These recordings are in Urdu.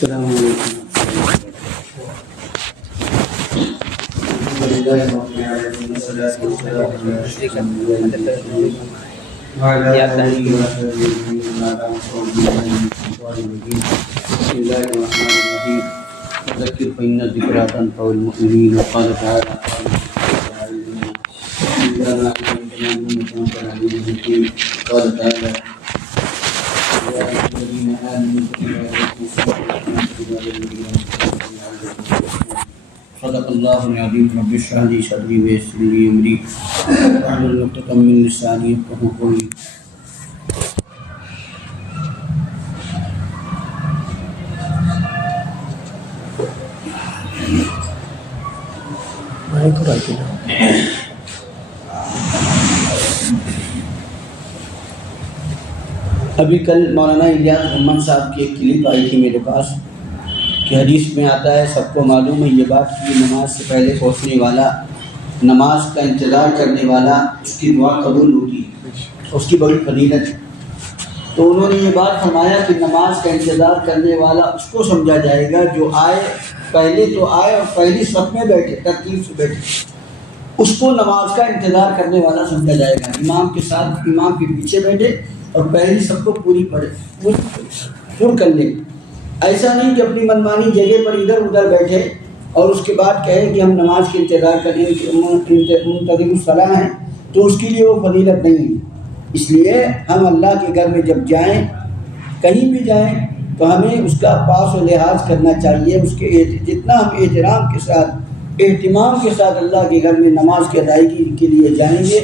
السلام علیکم وذكر فإن الذكرى تنفع المؤمنين وقال تعالى قال تعالى يا أيها الذين آمنوا صدق الله العظيم رب اشرح لي صدري ويسر لي أمري واحلل عقدة من لساني يفقهوا قولي. ابھی کل مولانا الیاس محمد صاحب کی ایک کلپ آئی تھی میرے پاس کہ حدیث میں آتا ہے، سب کو معلوم ہے یہ بات کہ نماز سے پہلے پہنچنے والا، نماز کا انتظار کرنے والا، اس کی دعا قبول ہوتی ہے، اس کی بڑی فضیلت ہے. تو انہوں نے یہ بات فرمایا کہ نماز کا انتظار کرنے والا اس کو سمجھا جائے گا جو آئے، پہلے تو آئے اور پہلی صف میں بیٹھے، ترتیب سے بیٹھے، اس کو نماز کا انتظار کرنے والا سمجھا جائے گا. امام کے ساتھ، امام کے پیچھے بیٹھے اور پہلی صف کو پوری پڑھے، پر کر لیں. ایسا نہیں کہ اپنی منمانی جگہ پر ادھر ادھر بیٹھے اور اس کے بعد کہے کہ ہم نماز کے انتظار کریں، منتظر الصلاۃ ہیں، تو اس کے لیے وہ فضیلت نہیں ہے. اس لیے ہم اللہ کے گھر میں جب جائیں، کہیں بھی جائیں، تو ہمیں اس کا پاس و لحاظ کرنا چاہیے. اس کے جتنا ہم احترام کے ساتھ، اہتمام کے ساتھ اللہ کے گھر میں نماز کی ادائیگی کے لیے جائیں گے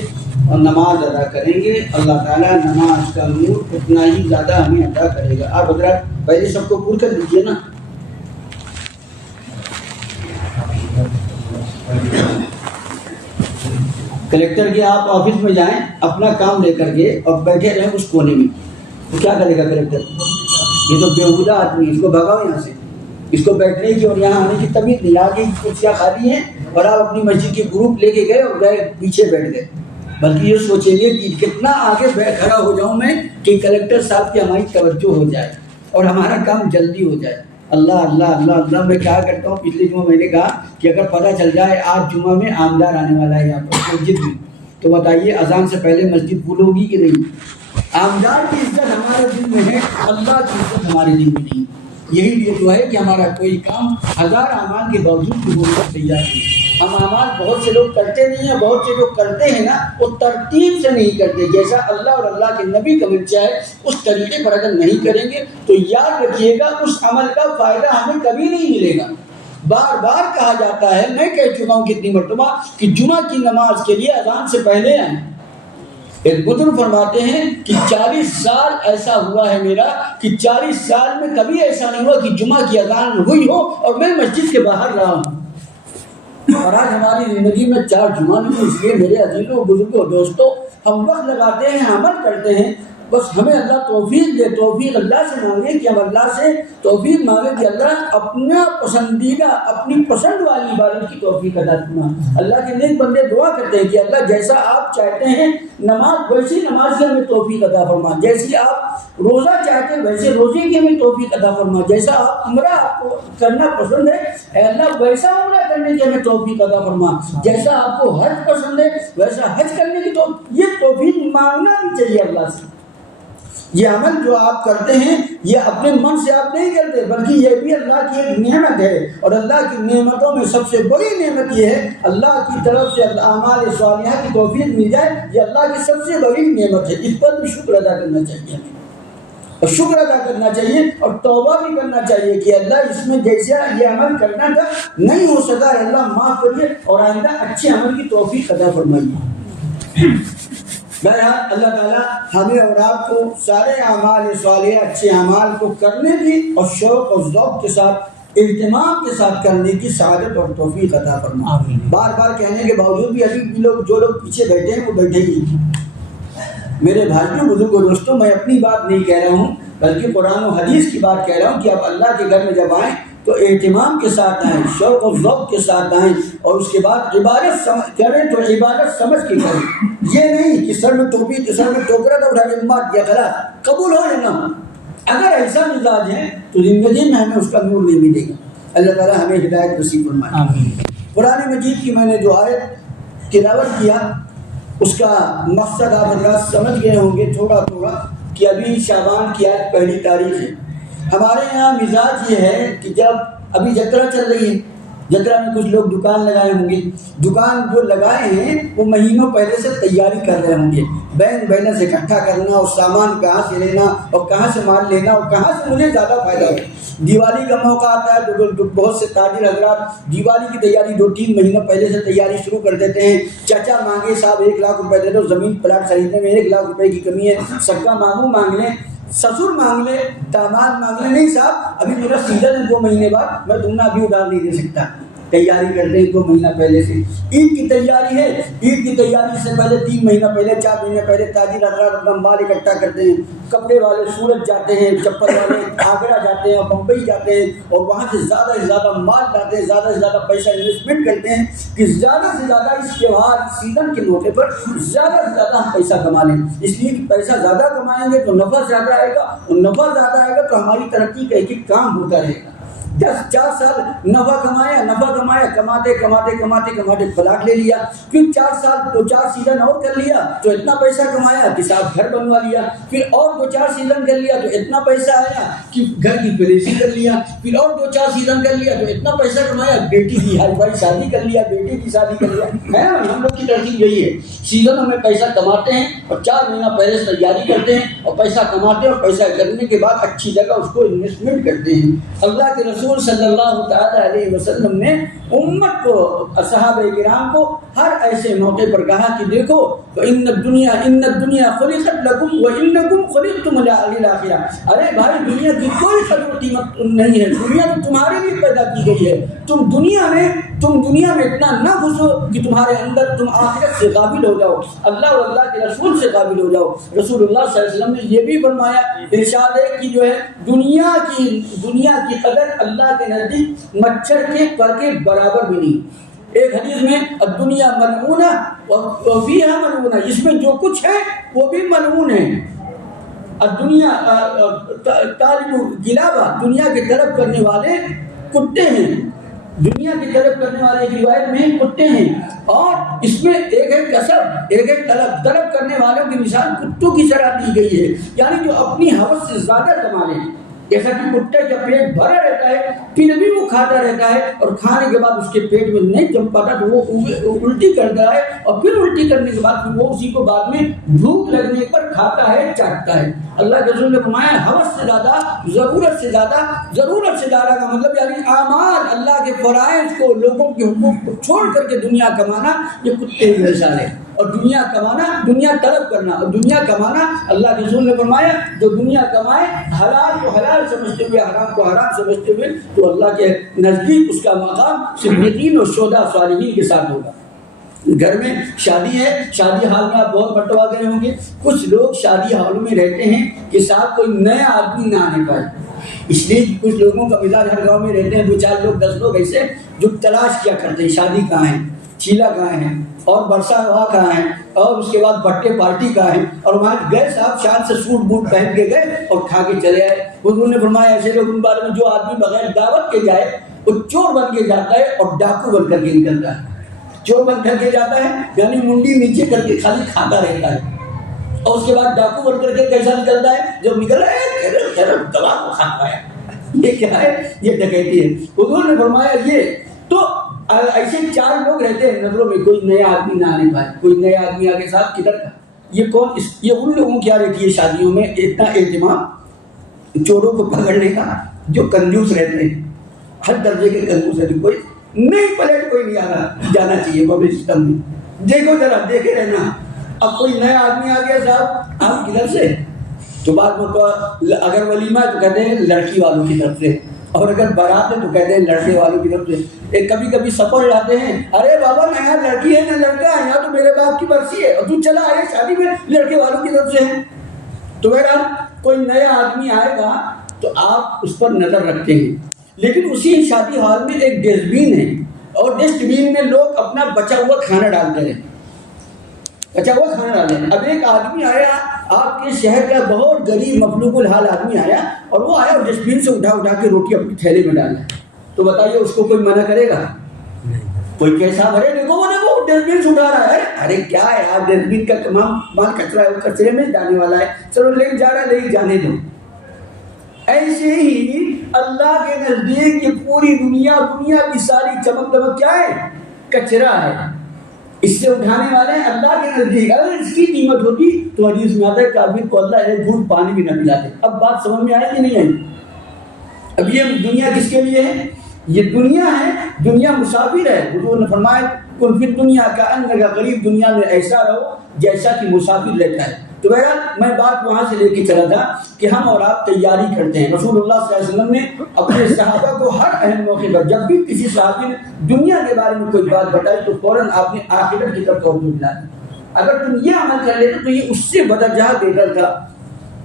اور نماز ادا کریں گے، اللہ تعالیٰ نماز کا نور اتنا ہی زیادہ ہمیں عطا کرے گا. آپ حضرات پہلے سب کو پور کر لیجیے نا. کلیکٹر کے آپ آفس میں جائیں، اپنا کام لے کر کے اور بیٹھے رہیں اس کونے میں، تو کیا کرے گا کلیکٹر؟ یہ تو بےہودہ آدمی، اس کو بھگاؤ یہاں سے. اس کو بیٹھنے کی اور یہاں آنے کی تمیز نہیں. آگے کرسیاں خالی ہیں اور آپ اپنی مسجد کے گروپ لے کے گئے اور گئے پیچھے بیٹھ گئے، بلکہ یہ سوچیں گے کہ کتنا آگے کھڑا ہو جاؤں میں کہ کلیکٹر صاحب کی ہماری توجہ ہو جائے اور ہمارا کام جلدی ہو جائے. اللہ اللہ اللہ اللہ. میں کیا کرتا ہوں، پچھلے جمعہ میں نے کہا کہ اگر پتہ چل جائے آج جمعہ میں آمدار آنے والا ہے یہاں پر مسجد میں، تو بتائیے اذان سے پہلے مسجد پھول ہوگی کہ نہیں؟ آمدار کی عزت ہمارے دل میں ہے، اللہ کی عزت ہمارے دل میں نہیں. یہی لیے تو ہے کہ ہمارا کوئی کام ہزار اعمال کے باوجود بھی ہونے کو تیار نہیں. ہم اعمال بہت سے لوگ کرتے نہیں ہیں، بہت سے لوگ کرتے ہیں نا، وہ ترتیب سے نہیں کرتے. جیسا اللہ اور اللہ کے نبی کا منشا ہے اس طریقے پر اگر نہیں کریں گے تو یاد رکھیے گا اس عمل کا فائدہ ہمیں کبھی نہیں ملے گا. بار بار کہا جاتا ہے، میں کہہ چکا ہوں کتنی مرتبہ، کہ جمعہ کی نماز کے لیے اذان سے پہلے آئیں. ایک بزرگ فرماتے ہیں کہ 40 سال ایسا ہوا ہے میرا کہ 40 سال میں کبھی ایسا نہیں ہوا کہ جمعہ کی اذان ہوئی ہو اور میں مسجد کے باہر رہا ہوں. اور آج ہماری زندگی میں 4 جمعہ نہیں. اس لیے میرے عزیزوں، بزرگوں، دوستوں، ہم وقت لگاتے ہیں، عمل کرتے ہیں، بس ہمیں اللہ توفیق دے. توفیق اللہ سے مانگے کہ ہم اللہ سے توفیق مانگے کہ اللہ اپنا پسندیدہ، اپنی پسند والی عبادت کی توفیق عطا فرما. اللہ کے نیک بندے دعا کرتے ہیں کہ اللہ جیسا آپ چاہتے ہیں نماز، ویسی نماز کی ہمیں توفیق عطا فرما. جیسی آپ روزہ چاہتے ہیں ویسے روزے کی ہمیں توفیق عطا فرما. جیسا آپ عمرہ آپ کو کرنا پسند ہے، اے اللہ ویسا عمرہ کرنے کی ہمیں توفیق عطا فرما. جیسا آپ کو حج پسند ہے ویسا حج کرنے کی یہ توفیق مانگنا بھی چاہیے اللہ سے. یہ عمل جو آپ کرتے ہیں یہ اپنے من سے آپ نہیں کرتے، بلکہ یہ بھی اللہ کی ایک نعمت ہے. اور اللہ کی نعمتوں میں سب سے بڑی نعمت یہ ہے اللہ کی طرف سے اعمال صالحہ کی توفیق مل جائے. یہ اللہ کی سب سے بڑی نعمت ہے. اس پر بھی شکر ادا کرنا چاہیے اور شکر ادا کرنا چاہیے اور توبہ بھی کرنا چاہیے کہ اللہ اس میں جیسا یہ عمل کرنا تھا نہیں ہو سکا، اللہ معاف کریے اور آئندہ اچھے عمل کی توفیق عطا فرمائیے. بہرحال اللہ تعالیٰ ہمیں اور آپ کو سارے اعمال صالحہ، اچھے اعمال کو کرنے کی اور شوق اور ذوق کے ساتھ، اہتمام کے ساتھ کرنے کی سعادت اور توفیق عطا فرما. بار بار کہنے کے باوجود بھی ابھی بھی لوگ، جو لوگ پیچھے بیٹھے ہیں وہ بیٹھے ہی. میرے بھائیوں، بزرگوں، دوستوں، میں اپنی بات نہیں کہہ رہا ہوں بلکہ قرآن و حدیث کی بات کہہ رہا ہوں کہ آپ اللہ کے گھر میں جب آئیں تو اہتمام کے ساتھ آئیں، شوق و ذوق کے ساتھ آئیں اور اس کے بعد عبادت کریں تو عبادت سمجھ کے کریں. یہ نہیں کہ سر میں ٹوپی، سر میں ٹوکرا تو اٹھا کے مار دیا، خلاص قبول ہو یا نہ. اگر ایسا مزاج ہے تو زندگی میں ہمیں اس کا نور نہیں ملے گا. اللہ تعالیٰ ہمیں ہدایت نصیب فرمائے. آمین. قرآن مجید کی میں نے جو آیت تلاوت کیا اس کا مقصد آپ حضرات سمجھ گئے ہوں گے تھوڑا تھوڑا کہ ابھی شعبان کی آیت پہلی تاریخ ہے. ہمارے یہاں مزاج یہ ہے کہ جب ابھی جترا چل رہی ہے، جترا میں کچھ لوگ دکان لگائے ہوں گے، دکان جو لگائے ہیں وہ مہینوں پہلے سے تیاری کر رہے ہوں گے، بینک بیلنس اکٹھا کرنا اور سامان کہاں سے لینا اور کہاں سے مال لینا اور کہاں سے مجھے زیادہ فائدہ ہو. دیوالی کا موقع آتا ہے تو بہت سے تاجر حضرات دیوالی کی تیاری 2-3 مہینوں پہلے سے تیاری شروع کر دیتے ہیں. چچا مانگے صاحب 1 لاکھ روپے دے دو، زمین پلاٹ خریدنے میں 1 لاکھ روپے کی کمی ہے، سکا ماموں مانگ لیں، سسر مانگ لے، داماد مانگ لے، نہیں صاحب ابھی میرا سیزن ہے 2 مہینے بعد، میں تم نے ابھی ادھار نہیں دے سکتا. تیاری کرتے ہیں 2 مہینہ پہلے سے. عید کی تیاری ہے، عید کی تیاری سے پہلے 3 مہینہ پہلے 4 مہینے پہلے تاجر حضرات اپنا مال اکٹھا کرتے ہیں. کپڑے والے سورت جاتے ہیں، چپل والے آگرہ جاتے ہیں اور بمبئی جاتے ہیں اور وہاں سے زیادہ مال لاتے ہیں، زیادہ سے زیادہ پیسہ انویسٹمنٹ کرتے ہیں کہ زیادہ سے زیادہ اس تہوار سیزن کے موقع پر زیادہ سے زیادہ ہم پیسہ کما لیں. اس لیے کہ پیسہ زیادہ کمائیں گے تو نفع زیادہ آئے گا اور نفع زیادہ آئے گا تو ہماری ترقی کا ایک کام ہوتا رہے گا. 4 سال نفع کمایا، کماتے پلاٹ لے لیا، پھر 4 سال 2-4 سیزن اور کر لیا تو اتنا پیسہ کمایا کہ صاحب گھر بنوا لیا، پھر اور 2-4 سیزن کر لیا تو اتنا پیسہ آیا کہ گھر کی پلیسی کر لیا، پھر اور 2-4 سیزن کر لیا تو اتنا پیسہ کمایا، بیٹی کی ہائی فائی شادی کر لیا، بیٹے کی شادی کر لیا. ہے ہم لوگ کی ترتیب یہی ہے، سیزنوں میں پیسہ کماتے ہیں اور 4 مہینہ پہلے سے تیاری کرتے ہیں اور پیسہ کماتے ہیں اور پیسہ کرنے کے بعد اچھی جگہ اس کو انویسٹمنٹ کرتے ہیں. اللہ کے رسول صلی اللہ تعالی علیہ وسلم نے امت کو، صحابہ کرام کو ہر ایسے موقع پر کہا کہ دیکھو ان الدنیا خلقت لکم وانکم خلقتم للآخرہ. ارے بھائی دنیا کی کوئی قدر و قیمت نہیں ہے، دنیا تو تمہارے لیے پیدا کی گئی ہے. تم دنیا میں اتنا نہ گھسو کہ تمہارے اندر تم آخرت سے قابل ہو جاؤ، اللہ اور اللہ کے رسول سے قابل ہو جاؤ. رسول اللہ صلی اللہ علیہ وسلم نے یہ بھی فرمایا، ارشاد ہے کہ جو ہے دنیا کی قدر اللہ کے نزدیک مچھر کے پر کے برابر بھی نہیں. ایک حدیث میں الدنیا ملعونہ وفیہا ملعونہ، اس میں جو کچھ ہے وہ بھی ملعون ہے. الدنیا طالب گلابہ، دنیا کی طلب کرنے والے کتے ہیں، دنیا کی طلب کرنے والے ایک روایت میں کتے ہیں. اور اس میں ایک کسب، ایک طلب کرنے والوں کی مثال کتوں کی طرح دی گئی ہے، یعنی جو اپنی ہوس سے زیادہ کما لیں. جیسا کہ کتے کا پیٹ بھرا رہتا ہے پھر بھی وہ کھاتا رہتا ہے اور کھانے کے بعد اس کے پیٹ میں نہیں جم پاتا تو وہ الٹی کرتا ہے اور پھر الٹی کرنے کے بعد پھر وہ اسی کو بعد میں بھوک لگنے پر کھاتا ہے، چاٹتا ہے. اللہ کے رسول نے فرمایا ہوس سے زیادہ، ضرورت سے زیادہ کا مطلب یعنی اعمال، اللہ کے فرائض کو، لوگوں کے حقوق کو چھوڑ کر کے دنیا کمانا، یہ کتے کی مثال ہے. اور دنیا کمانا، دنیا طلب کرنا اور دنیا کمانا، اللہ کے رسول نے فرمایا جو دنیا کمائے حلال کو حلال سمجھتے ہوئے، حرام کو حرام سمجھتے ہوئے، تو اللہ کے نزدیک اس کا مقام صدیقین اور شہداء صالحین کے ساتھ ہوگا. گھر میں شادی ہے، شادی حال میں آپ بہت مرتبہ گئے ہوں گے، کچھ لوگ شادی ہال میں رہتے ہیں کہ ساتھ کوئی نیا آدمی نہ آنے پائے. اس لیے کچھ لوگوں کا مزاج ہر گاؤں میں رہتے ہیں 2-4 لوگ 10 لوگ ایسے جو تلاش کیا کرتے ہیں شادی کہاں ہے، چیلا کہاں ہے اور برسا ہوا کہاں ہے اور اس کے بعد بٹے پارٹی کہاں ہے. اور وہاں گئے صاحب شان سے سوٹ بوٹ پہن کے گئے اور کھا کے چلے آئے. حضور نے فرمایا ایسے لوگ ان بارے میں جو آدمی بغیر دعوت کے جائے وہ چور بن کے جاتا ہے اور ڈاکو بن کر کے نکلتا ہے. چور بن کر کے جاتا ہے یعنی منڈی نیچے کر کے خالی کھاتا رہتا ہے اور اس کے بعد ڈاکو بن کر کے کیسا نکلتا ہے جب نکل رہا ہے دوا کو کھاتا ہے. یہ کیا ہے؟ یہ ڈکیتی ہے. حضور نے فرمایا یہ تو ایسے 4 لوگ رہتے ہیں نظروں میں، کوئی نیا آدمی نہ آنے پائے، کوئی نیا آدمی آگے صاحب کدھر کا. یہ کون؟ یہ ان لوگوں کی رہتی ہے شادیوں میں اتنا اہتمام چوروں کو پکڑنے کا جو کنجوس رہتے ہیں، ہر درجے کے کنجوس رہتے. کوئی نہیں پلیٹ کوئی نہیں آنا جانا چاہیے پبلک سسٹم میں. دیکھو ذرا دیکھے رہنا. اب کوئی نیا آدمی آ گیا صاحب آپ کدھر سے، تو بعد میں اگر ولیمہ ہے تو کہتے ہیں لڑکی والوں کی طرف سے، اور اگر بارات ہے تو کہتے ہیں لڑکے والوں کی طرف سے. ایک کبھی سفر جاتے ہیں، ارے بابا نہ یہاں لڑکی ہے نہ لڑکا ہے، یہاں تو میرے باپ کی برسی ہے اور تو چلا آئے شادی میں لڑکے والوں کی طرف سے ہے. تو بہرحال کوئی نیا آدمی آئے گا تو آپ اس پر نظر رکھتے ہیں، لیکن اسی شادی ہال میں ایک ڈسٹ بین ہے اور ڈسٹ بین میں لوگ اپنا بچا ہوا کھانا ڈالتے ہیں، بچا ہوا کھانا ڈالتے ہیں. اب ایک آدمی آیا آپ کے شہر کا بہت غریب مفلوق الحال آدمی آیا اور وہ آیا اور ڈسٹ بن سے اٹھا کے روٹی اپنی تھیلے میں ڈالا، تو بتائیے اس کو کوئی منع کرے گا؟ کوئی کیسا بھرے دیکھو وہ ڈسٹ بن سے اٹھا رہا ہے، ارے کیا ہے یار، ڈسٹ بن کا تمام مال کچرا ہے، وہ کچرے میں جانے والا ہے، چلو لے جا رہا ہے، لے جانے دو۔ ایسے ہی اللہ کے نزدیک یہ پوری دنیا کی ساری چمک دمک کیا ہے؟ کچرا ہے، اس سے اٹھانے والے ہیں اللہ کے نزدیک۔ اگر اس کی قیمت ہوتی تو حدیث میں آتا ہے کافر کو اللہ ایک گھونٹ پانی بھی نہ پلاتے۔ اب بات سمجھ میں آئی کہ نہیں آئی؟ اب یہ دنیا کس کے لیے ہے؟ یہ دنیا ہے، دنیا مسافر ہے۔ حضور نے فرمایا کن فی الدنیا کأنک غریب، دنیا میں ایسا رہو جیسا کہ مسافر رہتا ہے۔ تو بہرحال میں بات وہاں سے لے کے چلا تھا کہ ہم اور آپ تیاری کرتے ہیں۔ رسول اللہ صلی اللہ علیہ وسلم نے اپنے صحابہ کو ہر اہم موقع پر جب بھی کسی صحابی نے دنیا کے بارے میں کوئی بات بتائی تو فوراً آپ نے آخرت کی طرف توجہ دلائی۔ اگر تم یہ عمل کر لیتے تو یہ اس سے بدرجہ بہتر تھا۔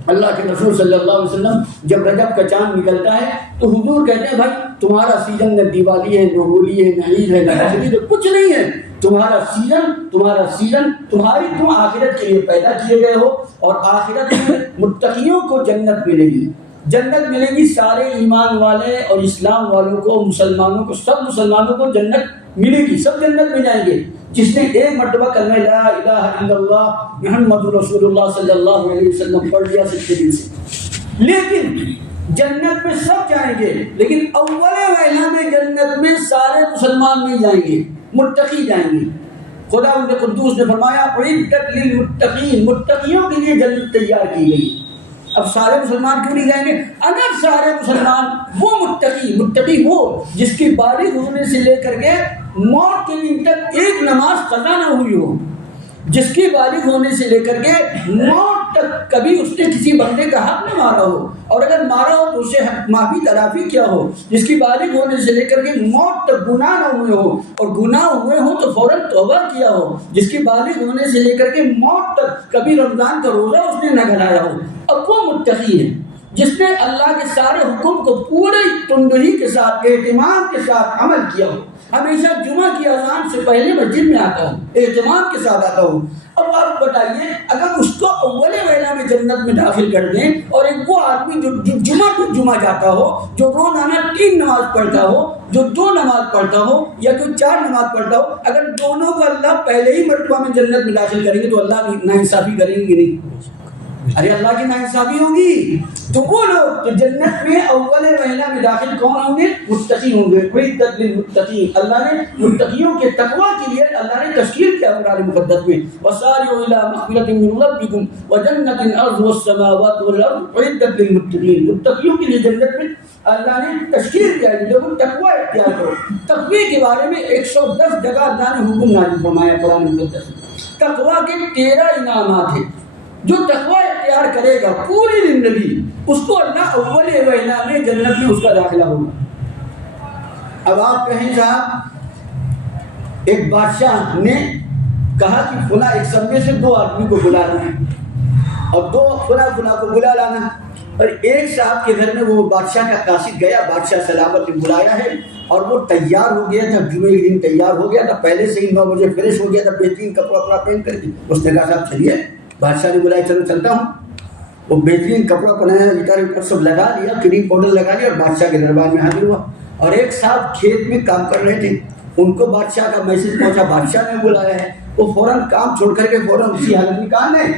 اللہ کے رسول صلی اللہ علیہ وسلم جب رجب کا چاند نکلتا ہے تو حضور کہتے ہیں بھائی تمہارا سیزن نہ دیوالی ہے، نہ ہولی ہے، نہ عید ہے، نہ بقرعید ہے، کچھ نہیں ہے۔ تمہارا سیزن تم آخرت کے لیے پیدا کیے گئے ہو، اور آخرت میں متقیوں کو جنت ملے گی۔ جنت ملے گی سارے ایمان والے اور اسلام والوں کو، مسلمانوں کو، سب مسلمانوں کو جنت ملے گی، سب جنت میں جائیں گے۔ جس نے ایک مرتبہ کلمہ لا الہ الا اللہ محمد رسول اللہ صلی اللہ علیہ وسلم پڑھ لیا سچے دل سے۔ لیکن جنت میں سب جائیں گے، لیکن اول وہلہ میں جنت میں سارے مسلمان نہیں جائیں گے، متقی جائیں گے۔ خدا ان قدوس نے فرمایا اعدت للمتقین، متقیوں کے لیے جنت تیار کی گئی۔ اب سارے مسلمان کیوں نہیں جائیں گے؟ اگر سارے مسلمان وہ متقی وہ جس کی بالغ ہونے سے لے کر کے موت کے دن تک ایک نماز قضا نہ ہوئی ہو، جس کی بالغ ہونے سے لے کر کے موت تک کبھی اس نے کسی بندے کا حق نہ مارا ہو، اور اگر مارا ہو تو اسے معافی تلافی کیا ہو، جس کی بالغ ہونے سے لے کر کے موت تک گناہ نہ ہوئے ہو، اور گناہ ہوئے ہو تو فوراً توبہ کیا ہو، جس کی بالغ ہونے سے لے کر کے موت تک کبھی رمضان کا روزہ اس نے نہ گھلایا ہو، اب وہ متقی ہے جس نے اللہ کے سارے حکم کو پورے تندہی کے ساتھ، اہتمام کے ساتھ عمل کیا ہو۔ ہمیشہ جمعہ کی اذان سے پہلے مسجد میں آتا ہوں، اہتمام کے ساتھ آتا ہوں۔ اب آپ بتائیے اگر اس کو اول وہلہ میں جنت میں داخل کر دیں، اور ایک وہ آدمی جو جمعہ جاتا ہو، جو روزانہ 3 نماز پڑھتا ہو، جو 2 نماز پڑھتا ہو، یا کوئی 4 نماز پڑھتا ہو، اگر دونوں کو اللہ پہلے ہی مرتبہ میں جنت میں داخل کریں گے تو اللہ کی ناانصافی کریں گے نہیں؟ ارے اللہ کی ناانصافی ہوگی۔ تو وہ لوگ تو جنت میں اول وہلہ میں داخل کون ہوں گے؟ متقی ہوں گے۔ اعدت للمتقین، اللہ نے متقیوں کے تقوی کے لیے اللہ نے تشکیل کیا قرآن مقدس میں، وسارعوا الی مغفرۃ من ربکم وجنۃ ارضها السماوات والارض اعدت للمتقین، متقیوں کے لیے جنت میں اللہ نے تشکیل کیا ہے۔ جب تقوی اختیار کرو، تقوی کے بارے میں 110 جگہ اللہ نے حکم نازل فرمایا قرآن مقدس میں۔ تقوی کے 13 انعامات ہیں۔ جو تقوی اختیار کرے گا پوری زندگی، اس کو اللہ اول وہلہ میں جنت میں اس کا داخلہ ہوگا۔ اب آپ کہیں صاحب ایک بادشاہ نے کہا کہ فلاں ایک سب میں سے 2 آدمی کو بلا لانا، اور 2 فلاں کو بلا لانا، اور ایک صاحب کے گھر میں وہ بادشاہ کا قاصد گیا، بادشاہ سلامت نے بلایا ہے، اور وہ تیار ہو گیا تھا، جمعے کے دن تیار ہو گیا تھا، پہلے سے ہی 9 بجے فریش ہو گیا تھا، بہترین کپڑا پہن کر کے۔ اس نے کہا صاحب چلیے، بادشاہ نے بلایا چلو چلتا ہوں۔ وہ بہترین کپڑا پہنایا، گٹار سب لگا لیا، کریم پاؤڈر لگا لیا، اور بادشاہ کے دربار میں حاضر ہوا۔ اور ایک صاحب کھیت میں کام کر رہے تھے، ان کو بادشاہ کا میسج پہنچا بادشاہ نے بلایا ہے، وہ فوراً کام چھوڑ کر کے فوراً اسی حالت میں کام ہے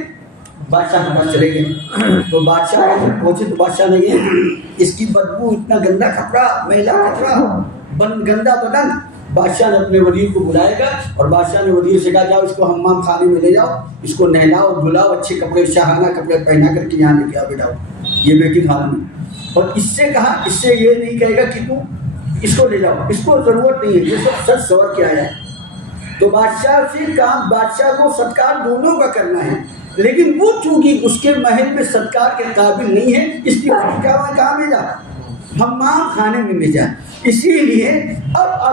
بادشاہ کے پاس چلے گئے۔ تو بادشاہ پہنچے تو بادشاہ نے یہ اس کی بدبو، اتنا گندا کپڑا، میلا کپڑا، گندا بدن۔ بادشاہ نے اپنے وزیر کو بلائے گا، اور بادشاہ نے وزیر سے کہا جاؤ اس کو حمام خانے میں لے جاؤ، اس کو نہلاؤ دھلاؤ، اچھے کپڑے شاہانہ کپڑے پہنا کر کے یہاں لے کے آؤ بیٹھاؤ یہ بیٹی حال میں۔ اور اس سے کہا، اس سے یہ نہیں کہے گا کہ تم اس کو لے جاؤ، اس کو ضرورت نہیں ہے، یہ سب سچ سور کے آیا ہے۔ تو بادشاہ سے کام، بادشاہ کو ستکار دونوں کا کرنا ہے، لیکن وہ چونکہ اس کے محل میں ستکار کے قابل نہیں ہے، اس لیے کہاں بھیجا؟ حمام خانے میں بھیجا۔ اسی لیے اب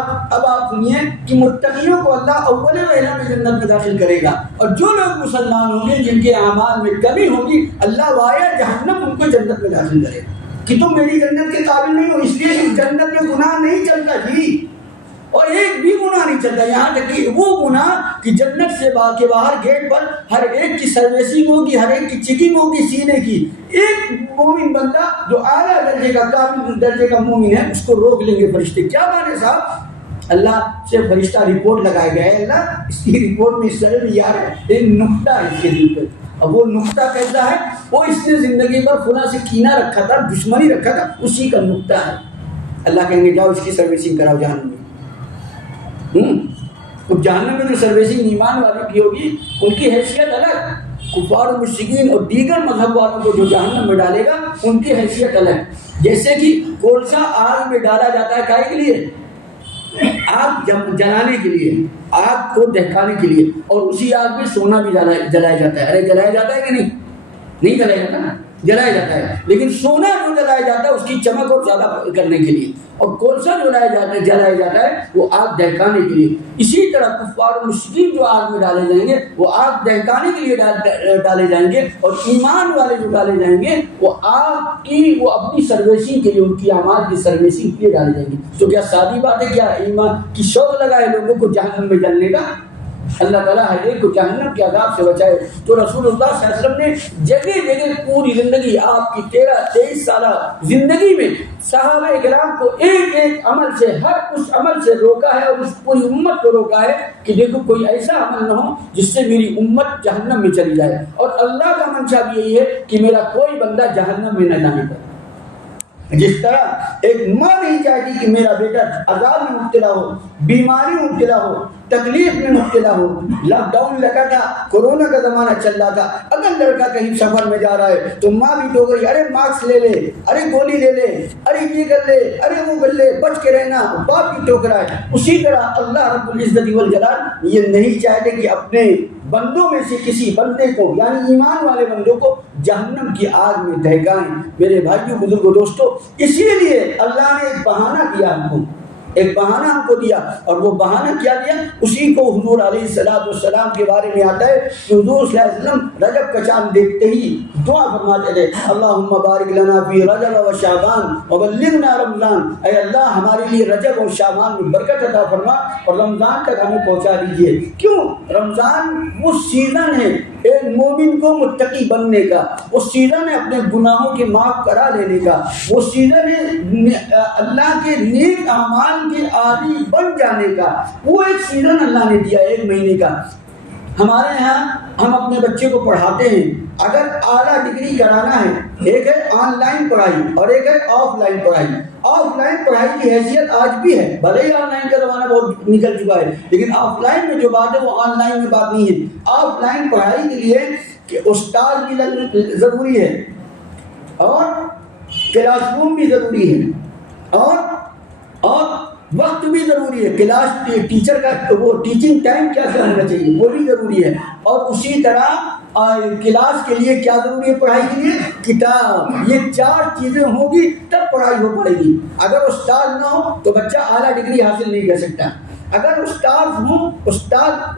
آپ سنیے کہ متقیوں کو اللہ اول وہلہ میں جنت میں داخل کرے گا، اور جو لوگ مسلمان ہوں گے جن کے اعمال میں کمی ہوگی، اللہ وایا جہنم ان کو جنت میں داخل کرے گا کہ تم میری جنت کے قابل نہیں ہو، اس لیے جنت میں گناہ نہیں چلتا جی، اور ایک بھی گناہ نہیں چلتا، یہاں تک کہ وہ گناہ کہ جنت سے کے باہر گیٹ پر ہر ایک کی سروسنگ ہوگی، ہر ایک کی چیکنگ ہوگی سینے کی. ایک مومن بندہ جو اعلیٰ درجے کا کامل درجے کا مومن ہے اس کو روک لیں گے فرشتے. کیا بات ہے صاحب؟ اللہ سے فرشتہ رپورٹ لگایا گیا ہے، اللہ اس کی رپورٹ میں اس طرح یار ایک نقطہ ہے اس کے دل پہ. اب وہ نقطہ کیسا ہے؟ وہ اس نے زندگی پر فلاں سے کینہ رکھا تھا، دشمنی رکھا تھا، اسی کا نقطہ ہے. اللہ کہیں گے جاؤ اس کی سروسنگ کراؤ جہنم میں. تو جہنم میں جو سروسنگ ایمان والوں کی ہوگی ان کی حیثیت الگ. کفار و مشرکین اور دیگر مذہب والوں کو جو جہنم میں ڈالے گا ان کی حیثیت الگ. جیسے کہ کولسا آگ میں ڈالا جاتا ہے کائے کے لیے؟ آگ جلانے کے لیے، آگ کو دہکانے کے لیے. اور اسی آگ میں سونا بھی جلایا جاتا ہے. ارے جلایا جاتا ہے کہ نہیں؟ نہیں جلایا جاتا نا، جلایا جاتا ہے. لیکن سونا جو جلایا جاتا ہے اس کی چمک اور زیادہ کرنے کے لیے، اور کولسا جو جلایا جاتا ہے وہ آگ دہکانے کے لیے. اسی طرح کفار و مشرکین جو آگ میں ڈالے جائیں گے وہ آگ دہکانے کے لیے ڈالے جائیں گے، اور ایمان والے جو ڈالے جائیں گے وہ آگ کی وہ اپنی سروسنگ کے لیے، ان کی اعمال کی سروسنگ کے لیے ڈالے جائیں گے. تو کیا سادی بات ہے کیا ایمان کی شوق لگائے لوگوں کو جہنم میں جلنے کا؟ اللہ تعالیٰ ہر ایک کو جہنم کے عذاب سے بچائے. تو رسول اللہ صلی اللہ علیہ وسلم نے جگہ جگہ پوری زندگی آپ کی 23 سالہ زندگی میں صحابہ کرام کو ایک ایک عمل سے، ہر اس عمل سے روکا ہے، اور اس پوری امت کو روکا ہے کہ دیکھو کوئی ایسا عمل نہ ہو جس سے میری امت جہنم میں چلی جائے. اور اللہ کا منشا بھی یہی ہے کہ میرا کوئی بندہ جہنم میں نہ جانے پائے. جس طرح ایک ماں نہیں چاہتی کہ میرا بیٹا عذاب میں مبتلا ہو، بیماری میں مبتلا ہو، تکلیف میں مبتلا ہو. لاک ڈاؤن لگا تھا، کورونا کا زمانہ چل رہا تھا. اگر لڑکا کہیں سفر میں جا رہا ہے تو ماں بھی ٹوک رہی، ارے ماسک لے لے، ارے گولی لے لے، ارے یہ کر لے، ارے وہ کر لے، بچ کے رہنا. باپ بھی ٹوک رہا ہے. اسی طرح اللہ رب العزت والجلال یہ نہیں چاہتے کہ اپنے بندوں میں سے کسی بندے کو، یعنی ایمان والے بندوں کو جہنم کی آگ میں دہکائیں. میرے بھائیوں بزرگوں دوستو، اسی لیے اللہ نے ایک بہانہ دیا ہم کو، ایک بہانہ ہم کو دیا. اور وہ بہانہ کیا دیا؟ اسی کو حضور علیہ السلام کے بارے میں آتا ہے کہ حضور صلی اللہ علیہ وسلم رجب کا چاند دیکھتے ہی دعا فرماتے تھے، اللہم بارک لنا فی رجب و شعبان وبلغنا رمضان. اے اللہ ہمارے لیے رجب اور شعبان میں برکت عطا فرما اور رمضان تک ہمیں پہنچا دیجیے. کیوں؟ رمضان وہ سیزن ہے ایک مومن کو متقی بننے کا، وہ سیزن ہے اپنے گناہوں کے معاف کرا لینے کا، وہ سیزن ہے اللہ کے نیک اعمال کے عادی بن جانے کا. وہ ایک سیزن اللہ نے دیا ایک مہینے کا. ہمارے یہاں ہم اپنے بچے کو پڑھاتے ہیں، اگر اعلیٰ ڈگری کرانا ہے، ایک ہے آن لائن پڑھائی اور ایک ہے آف لائن پڑھائی. آف لائن پڑھائی کی حیثیت آج بھی ہے، بھلے ہی آن لائن کا زمانہ بہت نکل چکا ہے، لیکن آف لائن میں جو بات ہے وہ آن لائن میں بات نہیں ہے. آف لائن پڑھائی کے لیے کہ استاد بھی ضروری ہے، اور کلاس روم بھی ضروری ہے، اور وقت بھی ضروری ہے. کلاس ٹیچر کا وہ ٹیچنگ ٹائم کیا ہونا چاہیے وہ بھی ضروری ہے. اور اسی طرح کلاس کے لیے کیا ضروری ہے؟ پڑھائی کے لیے کتاب. یہ 4 چیزیں ہوں گی تب پڑھائی ہو پائے گی. اگر استاد نہ ہو تو بچہ اعلیٰ ڈگری حاصل نہیں کر سکتا. اگر استاد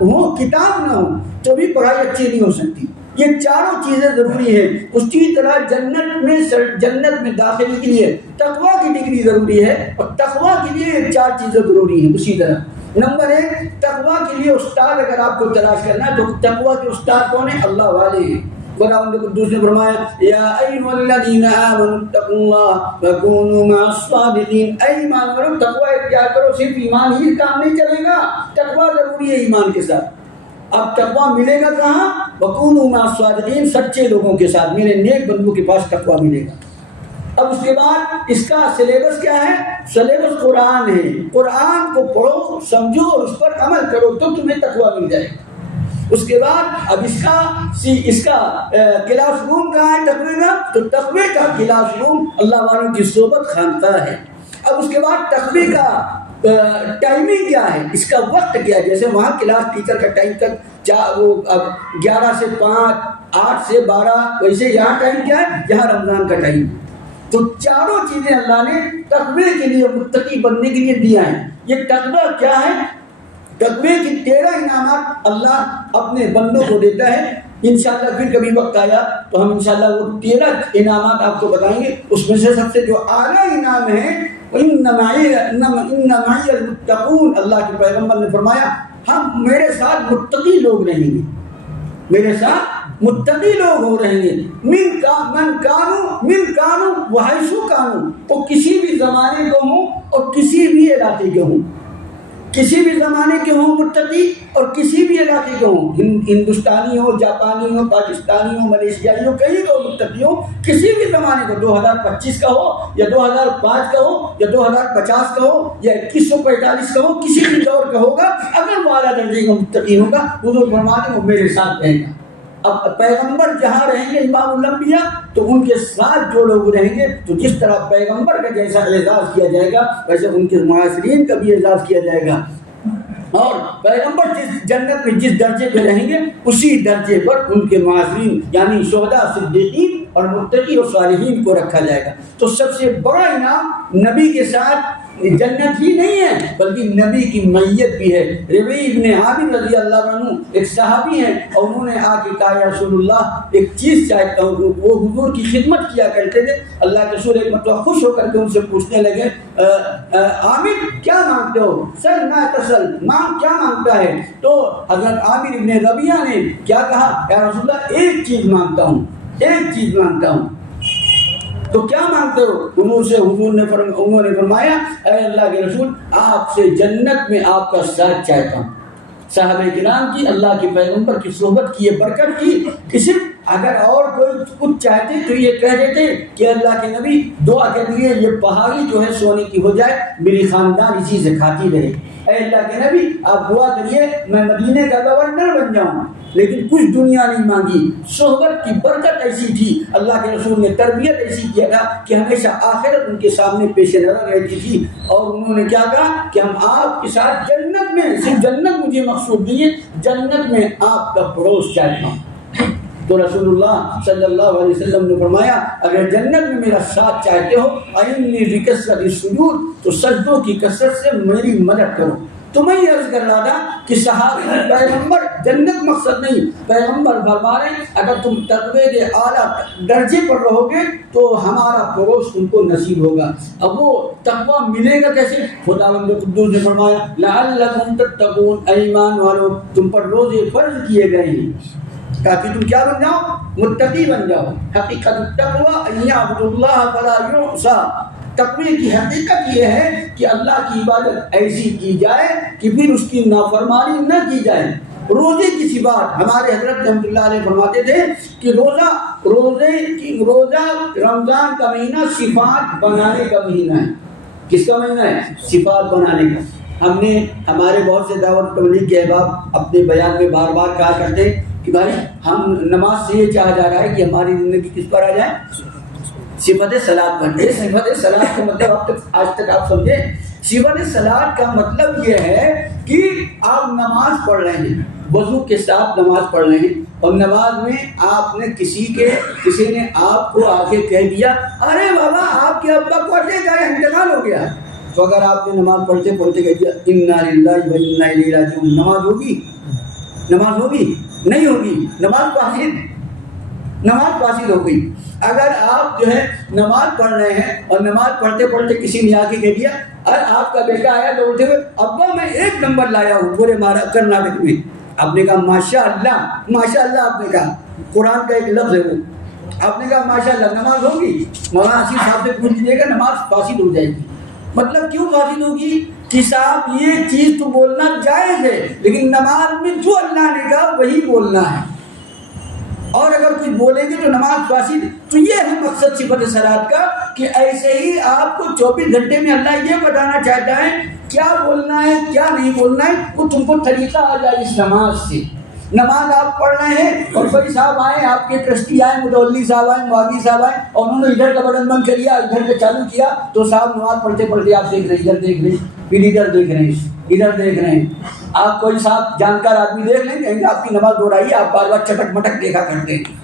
ہو کتاب نہ ہو تو بھی پڑھائی اچھی نہیں ہو سکتی. یہ 4 چیزیں ضروری ہیں. اسی طرح جنت میں داخلے کے لیے تقویٰ کی ڈگری ضروری ہے، اور تقویٰ کے لیے 4 چیزیں ضروری ہیں. اسی طرح نمبر 1 تقویٰ کے لیے استاد اگر آپ کو تلاش کرنا ہے تو تقویٰ کے استاد کون ہیں؟ اللہ والے ہیں. قرآن قدوس نے فرمایا یا ایھا الذین آمنوا اتقوا اللہ وکونوا مع الصادقین. اے ایمان والو تقویٰ اختیار کرو. صرف ایمان ہی کام نہیں چلے گا، تقویٰ ضروری ہے ایمان کے ساتھ. اب تقویٰ ملے گا کہاں؟ وکونوا مع الصادقین، سچے لوگوں کے ساتھ، میرے نیک بندوں کے پاس تقویٰ ملے گا. اب اس کے بعد اس کا سلیبس کیا ہے؟ سلیبس قرآن ہے. قرآن کو پڑھو، سمجھو اور اس پر عمل کرو تو تمہیں تقویٰ مل جائے گا. اس کے بعد اب اس کا کلاس روم کہاں ہے تقوی کا؟ تو تقوی کا کلاس روم اللہ والوں کی صحبت خانقاہ ہے. اب اس کے بعد تقوی کا ٹائمنگ کیا ہے، اس کا وقت کیا ہے؟ جیسے وہاں کلاس ٹیچر کا ٹائم تک 11 سے 5، 8 سے 12، ویسے یہاں ٹائم کیا ہے؟ یہاں رمضان کا ٹائم. تو 4 چیزیں اللہ نے تقوی کے لیے، متقی بننے کے لیے دیا ہے. یہ تقوی کیا ہے؟ تقوی کی 13 انعامات اللہ اپنے بندوں کو دیتا ہے. انشاءاللہ پھر کبھی وقت آیا تو ہم انشاءاللہ وہ 13 انعامات آپ کو بتائیں گے. اس میں سے سب سے جو اعلیٰ انعام ہے إِنَّ مَعِيَ الْمُتَّقُونَ، اللہ کے پیغمبر نے فرمایا ہم میرے ساتھ متقی لوگ رہیں گے، میرے ساتھ متقی لوگ ہو رہیں گے۔ من کانو وحیثو کانو، وہ کسی بھی زمانے کو ہوں اور کسی بھی علاقے کے ہوں، کسی بھی زمانے کے ہوں متقی اور کسی بھی علاقے کے ہوں، ہندوستانی ہو، جاپانی ہو، پاکستانی ہو، ملیشیائی ہو، کہیں تو متقی ہو، کسی بھی زمانے کو، 2025 کا ہو یا 2005 کا ہو یا 2050 کا ہو یا 2145 کا ہو، کسی بھی دور کا ہوگا، اگر وہ اعلیٰ درجے کا متقی ہوگا، حضور فرماتے ہیں وہ میرے ساتھ رہے گا۔ اب پیغمبر جہاں رہیں گے امام الانبیاء، تو ان کے ساتھ جو لوگ رہیں گے، تو جس طرح پیغمبر کا جیسا اعزاز کیا جائے گا ویسے ان کے معاصرین کا بھی اعزاز کیا جائے گا، اور پیغمبر جس جنت میں جس درجے پہ رہیں گے اسی درجے پر ان کے معاصرین یعنی شہداء، صدیقین اور متقی اور صالحین کو رکھا جائے گا۔ تو سب سے بڑا انعام نبی کے ساتھ جنت ہی نہیں ہے بلکہ نبی کی میت بھی ہے۔ ربیع ابن عامر رضی اللہ عنہ ایک صحابی ہیں، اور انہوں نے آ کے کہا یا رسول اللہ ایک چیز چاہتا ہوں، وہ حضور کی خدمت کیا کرتے تھے۔ اللہ کے رسول ایک مرتبہ خوش ہو کر کے ان سے پوچھنے لگے عامر کیا مانگتے ہو؟ سل ما تسل، مانگ کیا مانگتا ہے؟ تو حضرت عامر ابن ربیعہ نے کیا کہا؟ یا رسول اللہ ایک چیز مانگتا ہوں، ایک چیز مانگتا ہوں۔ تو کیا مانگتے ہو؟ انہوں نے فرمایا اے اللہ کے رسول آپ سے جنت میں آپ کا ساتھ چاہتا ہوں۔ صحابہ کرام کی اللہ کے پیغمبر کی صحبت کی یہ برکت کی کہ صرف اگر اور کوئی کچھ چاہتے تو یہ کہہ دیتے کہ اللہ کے نبی دعا کے لیے یہ پہاڑی جو ہے سونے کی ہو جائے، میری خاندان اسی سے کھاتی رہے۔ اے اللہ کے نبی آپ دعا کریے میں مدینے کا گورنر بن جاؤں، لیکن کچھ دنیا نہیں مانگی۔ صحبت کی برکت ایسی تھی، اللہ کے رسول نے تربیت ایسی کیا تھا کہ ہمیشہ آخرت ان کے سامنے پیش نظر رہتی تھی، اور انہوں نے کیا کہا کہ ہم آپ کے ساتھ جنت میں، صرف جنت مجھے مقصود نہیں ہے، جنت میں آپ کا پڑوس چاہتا ہوں۔ تو رسول اللہ صلی اللہ علیہ وسلم نے فرمایا اگر جنت میں میرا ساتھ چاہتے ہو اعنی بکثرت السجود، تو سجدوں کی کثرت سے میری مدد کرو۔ تو میں یہ عرض کر رہا تھا کہ صحابہ پیغمبر جنت مقصد نہیں، پیغمبر فرما رہے ہیں اگر تم تقوی کے اعلیٰ درجے پر رہو گے تو ہمارا پڑوس تم کو نصیب ہوگا۔ اب وہ تقوی ملے گا کیسے؟ خداوند قدوس نے فرمایا لعلکم تتقون، اے ایمان والو تم پر روزے فرض کیے گئے ہیں تاکہ تم کیا بن جاؤ؟ متقی بن جاؤ۔ حقیقت التقوی ان یعبدوا اللہ فلا یعصى، تقوی کی حقیقت یہ ہے کہ اللہ کی عبادت ایسی کی جائے کہ پھر اس کی نافرمانی نہ کی جائے۔ روزے کی صفات ہمارے حضرت رحمۃ اللہ علیہ فرماتے تھے کہ روزہ رمضان کا مہینہ صفات بنانے کا مہینہ ہے۔ کس کا مہینہ ہے؟ صفات بنانے کا۔ ہم نے ہمارے بہت سے دعوت تبلیغ کے احباب اپنے بیان میں بار بار کہا کرتے کہ بھائی ہم نماز سے یہ چاہا جا رہا ہے کہ ہماری زندگی کس پر آ جائے؟ صفت صلاۃ بنتے۔ صفت صلاۃ کا مطلب آج تک آپ سمجھے؟ صفت صلاۃ کا مطلب یہ ہے کہ آپ نماز پڑھ رہے ہیں، وضو کے ساتھ نماز پڑھ رہے ہیں، اور نماز میں آپ نے کسی نے آپ کو آ کے کہہ دیا ارے بابا آپ کے ابا کوٹے گئے انتقال ہو گیا، تو اگر آپ نے نماز پڑھتے پڑھتے کہہ دیا انا للہ و انا الیہ راجعون، نماز ہوگی؟ نماز ہوگی؟ نہیں ہوگی، نماز فاسد ہو گئی۔ اگر آپ جو ہے نماز پڑھ رہے ہیں اور نماز پڑھتے پڑھتے کسی نے آ کے کہہ دیا اور آپ کا بیٹا آیا دوڑتے ہوئے ابا میں 1 نمبر لایا ہوں پورے کرناٹک میں، آپ نے کہا ماشاء اللہ، ماشاء اللہ آپ نے کہا، قرآن کا ایک لفظ ہے وہ، آپ نے کہا ماشاء اللہ، نماز ہوگی؟ مولانا حسین صاحب سے پوچھ لیجیے گا نماز فاسد ہو جائے گی۔ مطلب کیوں فاسد ہوگی کہ صاحب یہ چیز تو بولنا جائز ہے لیکن نماز میں جو اللہ نے کہا وہی بولنا ہے، اور اگر کچھ بولیں گے تو نماز فاسد۔ تو یہ ہے مقصد صفت صلاۃ کا کہ ایسے ہی آپ کو 24 گھنٹے میں اللہ یہ بتانا چاہتا ہے کیا بولنا ہے کیا نہیں بولنا ہے، وہ تم کو طریقہ آ جائے اس نماز سے۔ نماز آپ پڑھ رہے ہیں اور بھائی صاحب آئے، آپ کے ٹرسٹی آئے، متولی صاحب آئے، مواقع صاحب آئے، اور انہوں نے ادھر کا بٹن بند کر دیا، ادھر کا چالو کیا، تو صاحب نماز پڑھتے پڑھتے آپ دیکھ رہے ہیں، ادھر دیکھ رہے ہیں، پھر ادھر دیکھ رہے ہیں، ادھر دیکھ رہے ہیں۔ آپ کوئی صاحب جانکار آدمی دیکھ لیں کہیں گے آپ کی نماز دوہرائی، آپ بار بار چٹک مٹک دیکھا کرتے ہیں۔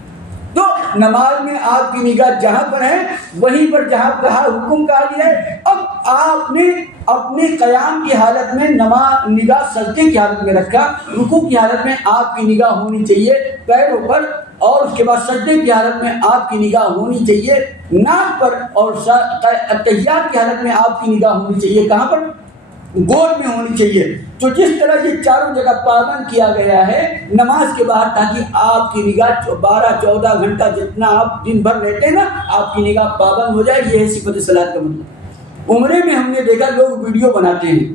تو نماز میں آپ کی نگاہ جہاں پر ہے وہیں پر جہاں کہا حکم کہا گیا ہے۔ اب آپ نے اپنے قیام کی حالت میں نگاہ سجدے کی حالت میں رکھا، رکوع کی حالت میں آپ کی نگاہ ہونی چاہیے پیروں پر، اور اس کے بعد سجدے کی حالت میں آپ کی نگاہ ہونی چاہیے ناک پر، اور تحیات کی حالت میں آپ کی نگاہ ہونی چاہیے کہاں پر؟ گود میں ہونی چاہیے۔ تو جس طرح یہ چاروں جگہ پابند کیا گیا ہے نماز کے بعد، تاکہ آپ کی نگاہ 12-14 گھنٹہ جتنا آپ دن بھر رہتے ہیں نا، آپ کی نگاہ پابند ہو جائے، یہ ہے صفت صلاۃ کا مطلب۔ عمرے میں ہم نے دیکھا لوگ ویڈیو بناتے ہیں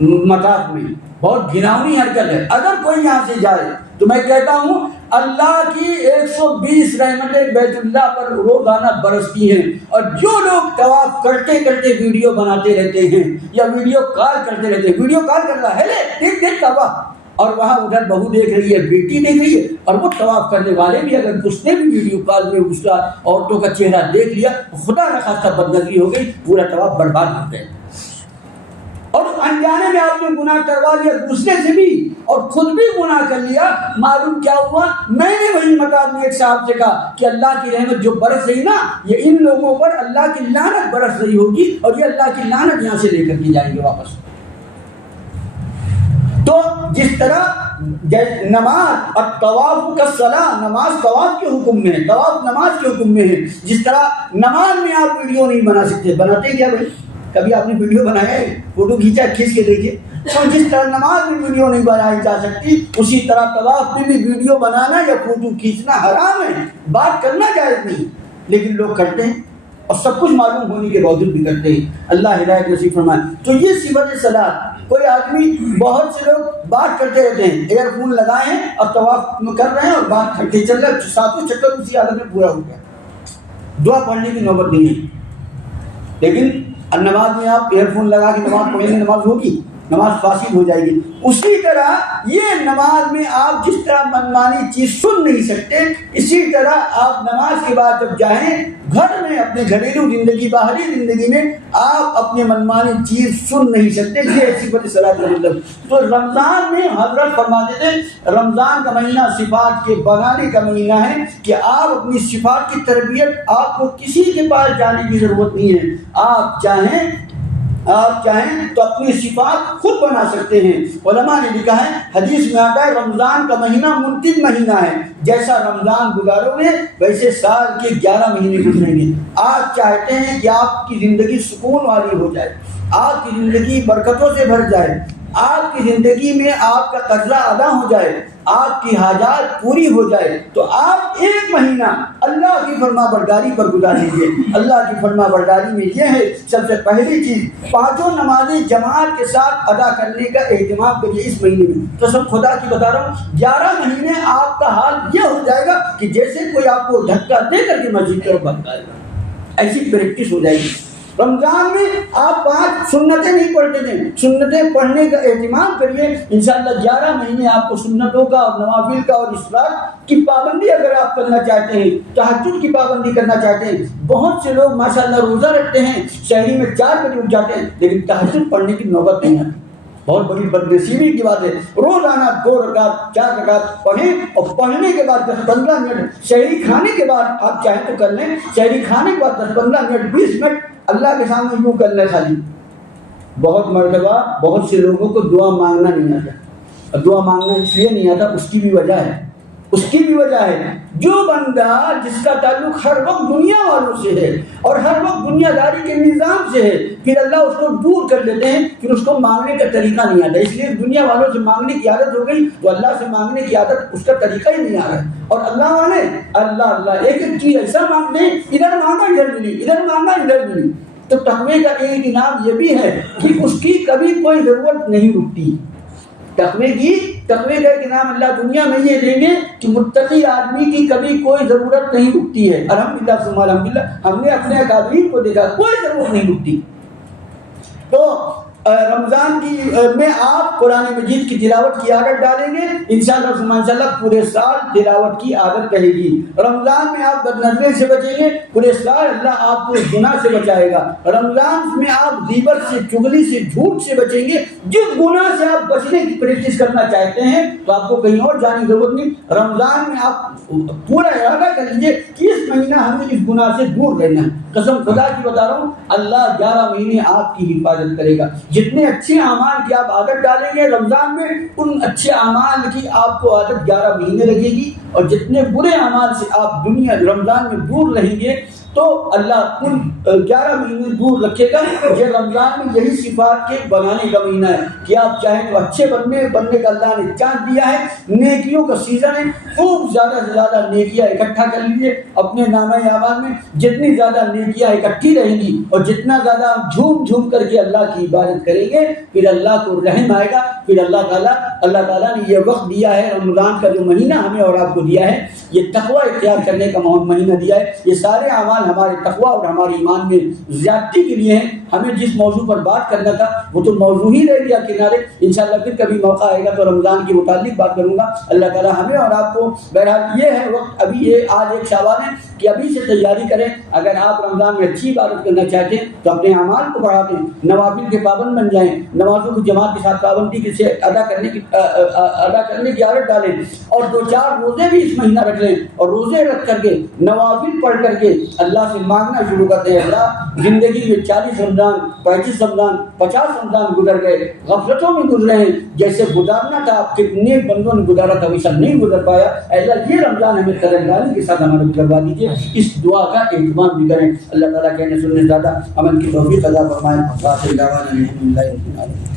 مطاف میں، بہت گھناؤنی حرکت ہے۔ اگر کوئی یہاں سے جائے تو میں کہتا ہوں اللہ کی 120 رحمتیں بیت اللہ پر روزانہ برستی ہیں، اور جو لوگ طواف کرتے کرتے ویڈیو بناتے رہتے ہیں یا ویڈیو کال کرتے رہتے ہیں، ویڈیو کال کر رہا ہے دیکھ دیکھ طواف، اور وہاں ادھر بہو دیکھ رہی ہے، بیٹی دیکھ رہی ہے، اور وہ طواف کرنے والے بھی اگر اس نے بھی ویڈیو کال میں اس کا عورتوں کا چہرہ دیکھ لیا، خدا نہ خواستہ بدنظری ہو گئی، پورا طواف برباد ہو گیا۔ اور انجانے میں آپ نے گناہ کروا لیا دوسرے سے بھی، اور خود بھی گناہ کر لیا۔ معلوم کیا ہوا؟ میں نے وہی مقام میں ایک صاحب سے کہا کہ اللہ کی رحمت جو برس رہی نا، یہ ان لوگوں پر اللہ کی لعنت برس رہی ہوگی، اور یہ اللہ کی لعنت یہاں سے لے کر کے جائیں گے واپس۔ تو جس طرح نماز اور طواف کا صلاح، نماز طواف کے حکم میں ہے، طواف نماز کے حکم میں ہے، جس طرح نماز میں آپ ویڈیو نہیں بنا سکتے، بناتے کیا بھائی؟ کبھی آپ نے ویڈیو بنایا ہے؟ فوٹو کھینچا، کھینچ کے دیکھیے۔ تو جس طرح نماز میں ویڈیو نہیں بنائی جا سکتی، اسی طرح طواف میں بھی ویڈیو بنانا یا فوٹو کھینچنا حرام ہے، بات کرنا جائز نہیں، لیکن لوگ کرتے ہیں، اور سب کچھ معلوم ہونے کے باوجود بھی کرتے ہیں۔ اللہ ہدایت نصیب فرمائے۔ تو یہ صفت صلاۃ، کوئی آدمی، بہت سے لوگ بات کرتے رہتے ہیں، ایئر فون لگائے ہیں اور طواف کر رہے ہیں اور بات کرتے چل رہے ہیں، ساتوں چکر اسی حالت میں پورا ہو گیا، دعا پڑھنے کی نوبت نہیں ہے۔ لیکن نماز میں آپ ایئر فون لگا کے نماز پڑھیں گے، نماز ہوگی، نماز فاسد ہو جائے گی۔ اسی طرح یہ نماز میں آپ جس طرح منمانی چیز سن نہیں سکتے، اسی طرح آپ نماز کے بعد جب جائیں گھر میں، اپنے گھریلو زندگی، باہری زندگی میں آپ اپنے منمانی چیز سن نہیں سکتے۔ یہ صفت صلاۃ کا مطلب۔ تو رمضان میں حضرت فرماتے تھے رمضان کا مہینہ صفات کے بنانے کا مہینہ ہے، کہ آپ اپنی صفات کی تربیت، آپ کو کسی کے پاس جانے کی ضرورت نہیں ہے، آپ چاہیں تو اپنی صفات خود بنا سکتے ہیں۔ علماء نے لکھا ہے، حدیث میں آتا ہے رمضان کا مہینہ منتج مہینہ ہے، جیسا رمضان گزارو گے ویسے سال کے 11 مہینے گزریں گے۔ آپ چاہتے ہیں کہ آپ کی زندگی سکون والی ہو جائے، آپ کی زندگی برکتوں سے بھر جائے، آپ کی زندگی میں آپ کا قرضہ ادا ہو جائے، آپ کی حاجات پوری ہو جائے، تو آپ ایک مہینہ اللہ کی فرما برداری پر گزار لیجیے۔ اللہ کی فرما برداری میں یہ ہے، سب سے پہلی چیز 5 نمازیں جماعت کے ساتھ ادا کرنے کا اہتمام کریے اس مہینے میں۔ قسم خدا کی بتا رہا ہوں، 11 مہینے آپ کا حال یہ ہو جائے گا کہ جیسے کوئی آپ کو دھکا دے کر کے مسجد کی طرف بھگائے گا، ایسی پریکٹس ہو جائے گی۔ رمضان میں آپ 5 سنتیں نہیں پڑھتے تھے، سنتیں پڑھنے کا اہتمام کریے، انشاءاللہ 11 مہینے آپ کو سنتوں کا اور نوافل کا اور اشراق کی پابندی اگر آپ کرنا چاہتے ہیں، تہجد کی پابندی کرنا چاہتے ہیں۔ بہت سے لوگ ماشاءاللہ روزہ رکھتے ہیں، شہری میں 4 بجے اٹھ جاتے ہیں، لیکن تہجد پڑھنے کی نوبت نہیں آتی۔ بہت بڑی بدنصیبی کی بات ہے۔ روزانہ 2 رکعت 4 رکعت پڑھیں، اور پڑھنے کے بعد 10-15 منٹ، شہری کھانے کے بعد آپ چاہیں تو کر لیں، شہری کھانے کے بعد 10-15 منٹ 20 منٹ اللہ کے سامنے یوں کر لیں خالی۔ بہت مرتبہ بہت سے لوگوں کو دعا مانگنا نہیں آتا، اور دعا مانگنا اس لیے نہیں آتا، اس کی بھی وجہ ہے، جو بندہ جس کا تعلق ہر وقت دنیا والوں سے ہے اور ہر وقت دنیا داری کے نظام سے ہے، پھر اللہ اس کو دور کر لیتے ہیں، پھر اس کو مانگنے کا طریقہ نہیں آتا۔ اس لیے دنیا والوں سے مانگنے کی عادت ہو گئی، تو اللہ سے مانگنے کی عادت، اس کا طریقہ ہی نہیں آ رہا ہے۔ اور اللہ والے اللہ ایک ایک چیز ایسا مانگتے ہیں، ادھر مانگا ادھر ملی، ادھر مانگا ادھر ملی۔ تو تقوی کا ایک انعام یہ بھی ہے کہ اس کی کبھی کوئی ضرورت نہیں رکتی۔ تقوی کا ایک انعام اللہ دنیا میں یہ دیں گے کہ متقی آدمی کی کبھی کوئی ضرورت نہیں رکتی ہے۔ الحمدللہ ثم الحمدللہ، ہم نے اپنے اکابرین کو دیکھا، کوئی ضرورت نہیں رکتی۔ تو رمضان میں آپ قرآن مجید کی تلاوت کی عادت ڈالیں گے، انشاءاللہ پورے سال تلاوت کی عادت رہے گی۔ رمضان میں آپ بدنظری سے بچیں گے، پورے سال اللہ آپ کو گناہ سے بچائے گا۔ رمضان میں آپ غیبت سے، چغلی سے، جھوٹ سے بچیں گے۔ جس گناہ سے آپ بچنے کی پریکٹس کرنا چاہتے ہیں تو آپ کو کہیں اور جانے کی ضرورت نہیں۔ رمضان میں آپ پورا ارادہ کر لیجیے کہ اس مہینہ ہمیں اس گناہ سے دور رہنا ہے۔ قسم خدا کی بتا رہا ہوں، اللہ 11 مہینے آپ کی حفاظت کرے گا۔ جتنے اچھے اعمال کی آپ عادت ڈالیں گے رمضان میں، ان اچھے اعمال کی آپ کو عادت 11 مہینے لگے گی، اور جتنے برے اعمال سے آپ دنیا رمضان میں دور رہیں گے تو اللہ ان 11 مہینے دور رکھے گا۔ یہ رمضان میں یہی صفات کے بنانے کا مہینہ ہے کہ آپ چاہیں تو اچھے بننے کا اللہ نے چانس دیا ہے، نیکیوں کا سیزن ہے، خوب زیادہ سے زیادہ نیکیاں اکٹھا کر لیجیے اپنے نامہ اعمال میں۔ جتنی زیادہ نیکیاں اکٹھی رہیں گی اور جتنا زیادہ ہم جھوم کر کے اللہ کی عبادت کریں گے، پھر اللہ کو رحم آئے گا، پھر اللہ تعالیٰ نے یہ وقت دیا ہے، رمضان کا جو مہینہ ہمیں اور آپ کو دیا ہے، یہ تقوی اختیار کرنے کا مہینہ دیا ہے۔ یہ سارے اعمال ہمارے تقوی اور ہمارے ایمان میں زیادتی کے لیے ہیں۔ ہمیں جس موضوع پر بات کرنا تھا وہ تو موضوع ہی رہ گیا کنارے، انشاءاللہ پھر کبھی موقع آئے گا تو رمضان کے متعلق بات کروں گا۔ اللہ تعالیٰ ہمیں اور آپ کو، بہرحال یہ ہے وقت، ابھی یہ آج ایک شعبان ہے کہ ابھی سے تیاری کریں۔ اگر آپ رمضان میں اچھی عبادت کرنا چاہتے ہیں تو اپنے اعمال کو بڑھا دیں، نوافل کے پابند بن جائیں، نمازوں کی جماعت کے ساتھ پابندی سے ادا کرنے کی عادت ڈالیں، اور 2-4 روزے بھی اس مہینہ رکھ لیں، اور روزے رکھ کر کے نوافل پڑھ کر کے اللہ سے مانگنا شروع کرتے ہیں۔ اللہ زندگی میں 40 رمضان، 35 رمضان، 50 رمضان گزر گئے، غفلتوں میں گزرے ہیں، جیسے گزارنا تھا کتنے بندوں نے گزارا تھا ویسا نہیں گزر پایا۔ اللہ یہ رمضان ہمیں قدردانی کے ساتھ ہمارے کروا دیجیے، اس دعا کا اہتمام بھی کریں۔ اللہ تعالیٰ کہنے سننے زیادہ عمل کی توفیق عطا فرمائے۔ آخر دعوانا الحمدللہ رب العالمین۔